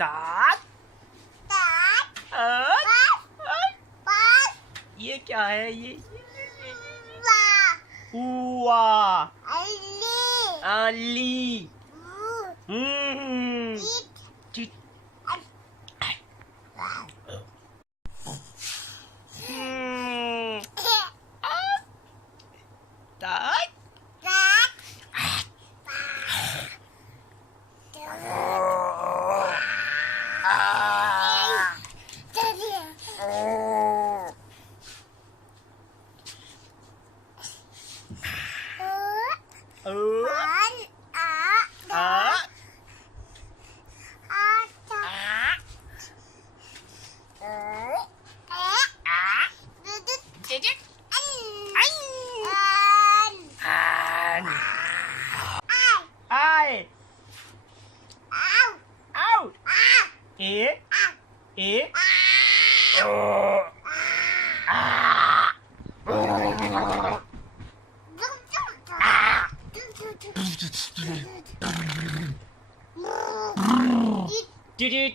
तात तात ये क्या है ये वा हुआ अली अली चित चित तात I out A did it